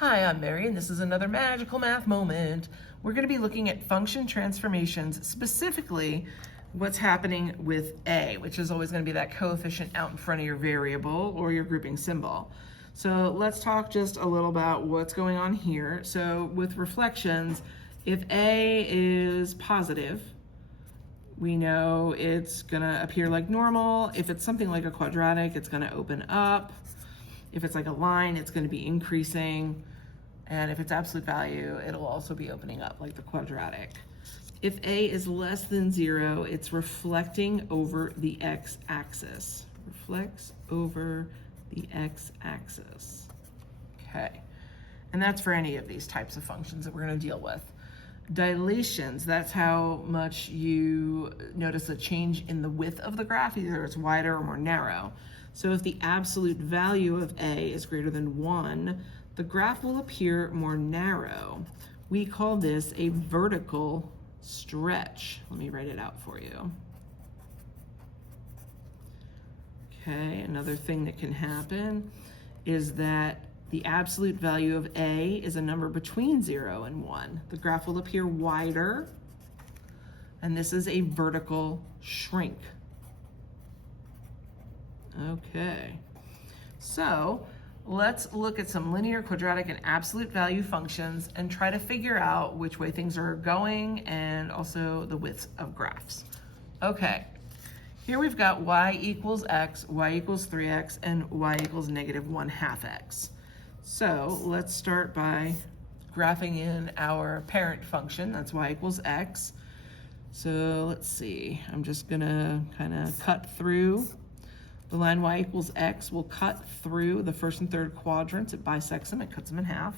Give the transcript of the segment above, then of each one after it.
Hi, I'm Mary, and this is another magical math moment. We're going to be looking at function transformations, specifically what's happening with a, which is always going to be that coefficient out in front of your variable or your grouping symbol. So let's talk just a little about what's going on here. So with reflections, if a is positive, we know it's going to appear like normal. If it's something like a quadratic, it's going to open up. If it's like a line, it's going to be increasing. And if it's absolute value, it'll also be opening up like the quadratic. If a is less than 0, it's reflecting over the x-axis. Reflects over the x-axis. Okay. And that's for any of these types of functions that we're going to deal with. Dilations, that's how much you notice a change in the width of the graph, either it's wider or more narrow. So if the absolute value of a is greater than 1, the graph will appear more narrow. We call this a vertical stretch. Let me write it out for you. Okay, another thing that can happen is that the absolute value of a is a number between 0 and 1. The graph will appear wider, and this is a vertical shrink. Okay, so let's look at some linear, quadratic, and absolute value functions and try to figure out which way things are going and also the widths of graphs. Okay, here we've got y equals x, y equals 3x, and y equals -1/2 x. So let's start by graphing in our parent function, that's y equals x. So let's see, I'm just gonna kind of cut through. The line y equals x will cut through the first and third quadrants. It bisects them, it cuts them in half.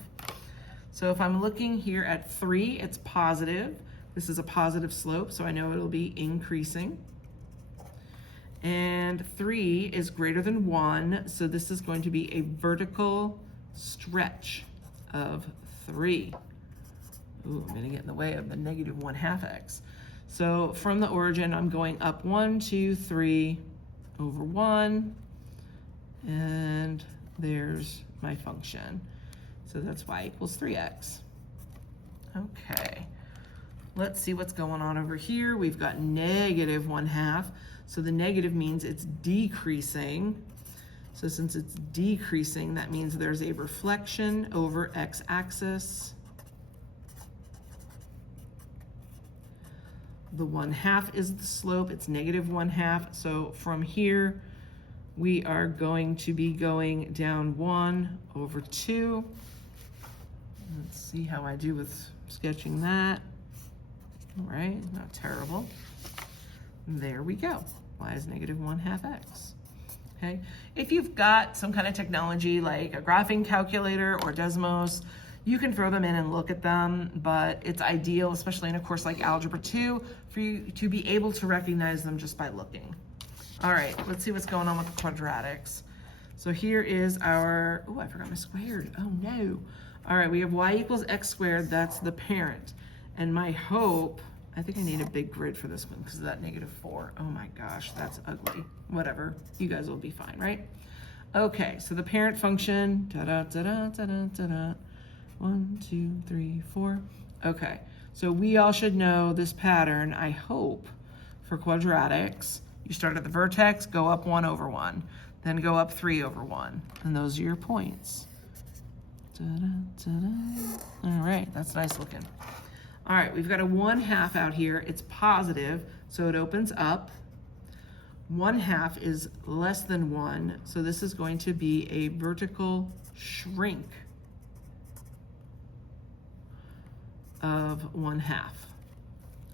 So if I'm looking here at 3, it's positive. This is a positive slope, so I know it'll be increasing. And 3 is greater than 1, so this is going to be a vertical stretch of 3. Ooh, I'm gonna get in the way of the -1/2 x. So from the origin, I'm going up 1, 2, 3, over 1, and there's my function. So that's y equals 3x. Okay, let's see what's going on over here. We've got -1/2, so the negative means it's decreasing. So since it's decreasing, that means there's a reflection over x-axis. The 1/2 is the slope, it's -1/2. So from here, we are going to be going down 1 over 2. Let's see how I do with sketching that. All right, not terrible. There we go. Y is -1/2 x. Okay, if you've got some kind of technology like a graphing calculator or Desmos, you can throw them in and look at them, but it's ideal, especially in a course like Algebra 2, for you to be able to recognize them just by looking. All right, let's see what's going on with the quadratics. So here is our, oh, I forgot my squared, oh no. All right, we have y equals x squared, that's the parent. And my hope, I think I need a big grid for this one because of that -4. Oh my gosh, that's ugly. Whatever, you guys will be fine, right? Okay, so the parent function, da-da-da-da-da-da-da. 1, 2, 3, 4. Okay, so we all should know this pattern, I hope, for quadratics. You start at the vertex, go up 1 over 1, then go up 3 over 1, and those are your points. All right, that's nice looking. All right, we've got a 1/2 out here. It's positive, so it opens up. 1/2 is less than 1, so this is going to be a vertical shrink of 1/2.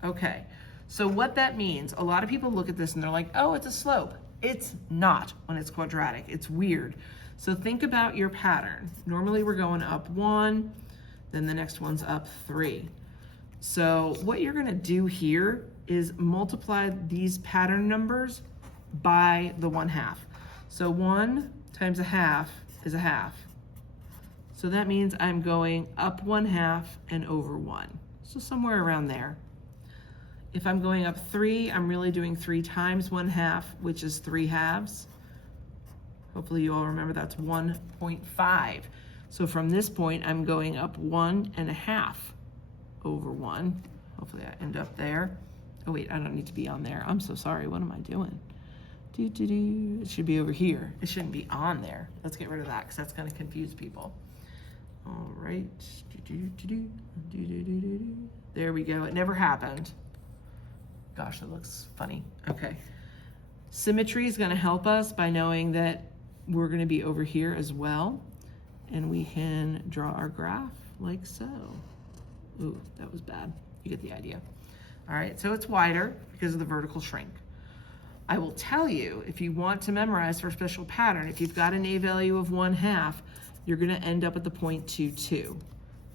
Okay, so what that means, a lot of people look at this and they're like, oh, it's a slope. It's not when it's quadratic, it's weird. So think about your pattern. Normally we're going up 1, then the next one's up 3. So what you're gonna do here is multiply these pattern numbers by the 1/2. So 1 times 1/2 is 1/2. So that means I'm going up 1/2 and over 1. So somewhere around there. If I'm going up 3, I'm really doing 3 times 1/2, which is 3 halves. Hopefully you all remember that's 1.5. So from this point, I'm going up 1.5 over 1. Hopefully I end up there. Oh wait, I don't need to be on there. I'm so sorry, what am I doing? It should be over here. It shouldn't be on there. Let's get rid of that because that's gonna confuse people. All right, there we go. It never happened. Gosh, that looks funny. Okay. Symmetry is going to help us by knowing that we're going to be over here as well. And we can draw our graph like so. Ooh, that was bad. You get the idea. All right, so it's wider because of the vertical shrink. I will tell you, if you want to memorize for a special pattern, if you've got an A value of 1/2, you're going to end up at the point 2, 2.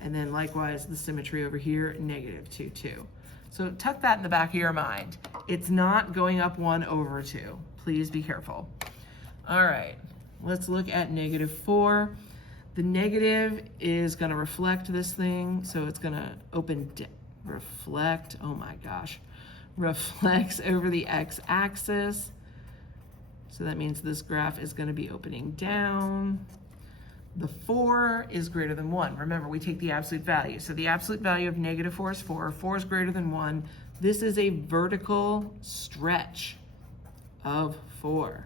And then likewise, the symmetry over here, negative 2, 2. So tuck that in the back of your mind. It's not going up 1 over 2. Please be careful. All right, let's look at -4. The negative is going to reflect this thing, so it's going to reflect, oh my gosh, reflects over the x-axis. So that means this graph is going to be opening down. The 4 is greater than 1. Remember, we take the absolute value. So the absolute value of -4 is 4. 4 is greater than 1. This is a vertical stretch of 4.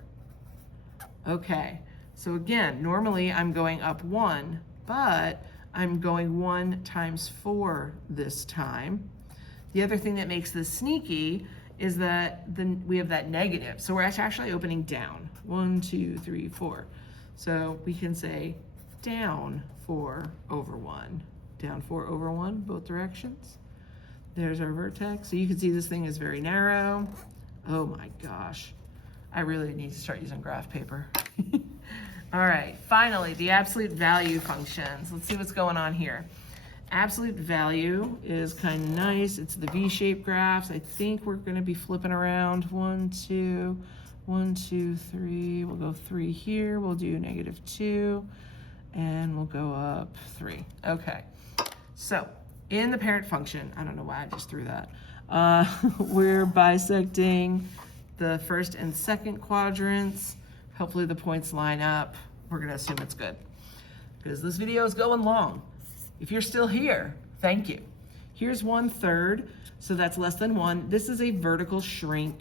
Okay, so again, normally I'm going up 1, but I'm going 1 times 4 this time. The other thing that makes this sneaky is that we have that negative. So we're actually opening down. 1, 2, 3, 4. So we can say down 4 over 1. Down 4 over 1, both directions. There's our vertex. So you can see this thing is very narrow. Oh my gosh. I really need to start using graph paper. All right, finally, the absolute value functions. Let's see what's going on here. Absolute value is kind of nice. It's the V-shaped graphs. I think we're going to be flipping around. 1, 2, 1, 2, 3. We'll go 3 here. We'll do -2. And we'll go up 3. Okay, so in the parent function, I don't know why I just threw that. We're bisecting the first and second quadrants. Hopefully the points line up. We're gonna assume it's good because this video is going long. If you're still here, thank you. Here's 1/3, so that's less than 1. This is a vertical shrink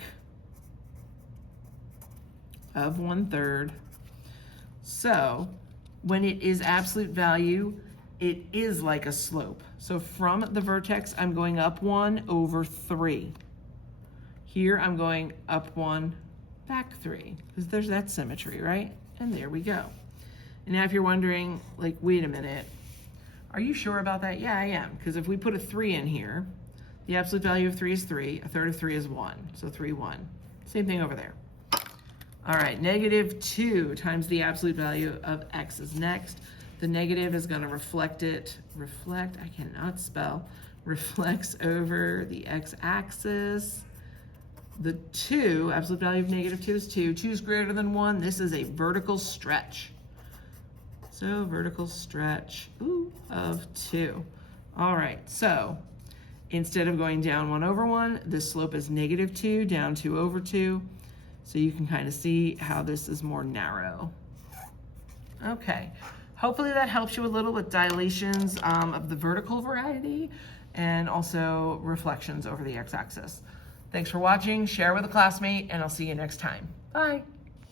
of 1/3. So when it is absolute value, it is like a slope. So from the vertex, I'm going up 1 over 3. Here I'm going up 1, back 3, because there's that symmetry, right? And there we go. And now if you're wondering, like, wait a minute, are you sure about that? Yeah, I am, because if we put a 3 in here, the absolute value of 3 is 3, 1/3 of 3 is 1, so 3, 1. Same thing over there. All right, -2 times the absolute value of x is next. The negative is going to reflect, I cannot spell, reflects over the x-axis. The 2, absolute value of -2 is 2. 2 is greater than 1. This is a vertical stretch. So vertical stretch, of 2. All right, so instead of going down 1 over 1, this slope is -2, down 2 over 2. So you can kind of see how this is more narrow. Okay, hopefully that helps you a little with dilations of the vertical variety and also reflections over the x-axis. Thanks for watching, share with a classmate, and I'll see you next time. Bye.